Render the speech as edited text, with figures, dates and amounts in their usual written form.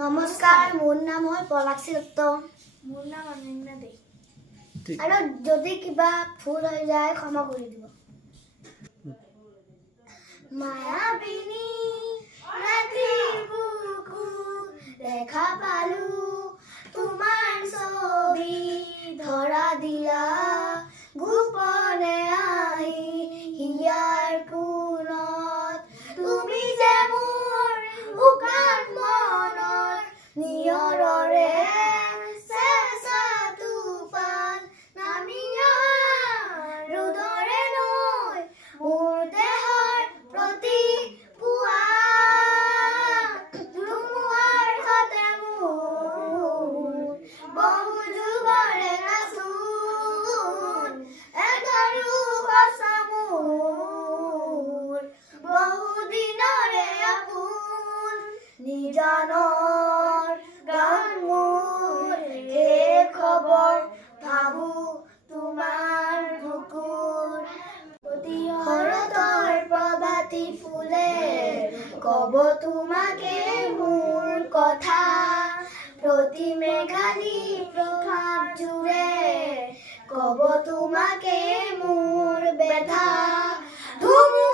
নমস্কাৰ, মোৰ নাম হ'ল পলাক্ষী দত্ত। মোৰ নাম অনন্যা দে। আৰু যদি কিবা ভুল হৈ যায় ক্ষমা কৰি দিব। মায়াবিনী ৰাতিৰ বুকু দেখা পালো, তোমাৰ ছবি ধৰা দিয়া গোপনে আহি হিয়াৰ কোণত, তুমি যে মোৰ উকান মনৰ নিয়ৰৰে চেঁচা তুফান নামি অহা ৰোদৰে নৈ মোৰ দেহৰ প্ৰতি পুৱা ধুমুহাৰ সতে মোৰ বহু যুগৰে নাচোন এধাৰো সঁচা মোৰ বহু দিনৰে আপোন নিজানৰ গান মোৰ সেই খবৰ ভাবো তোমাৰ বুকুৰ শৰতৰ প্ৰভাতী ফুলে কব তোমাকে মোৰ কথা, প্ৰতি মেঘালী প্ৰভাত জুৰে কব তোমাকে মোৰ বেথা, ধুমুহাৰ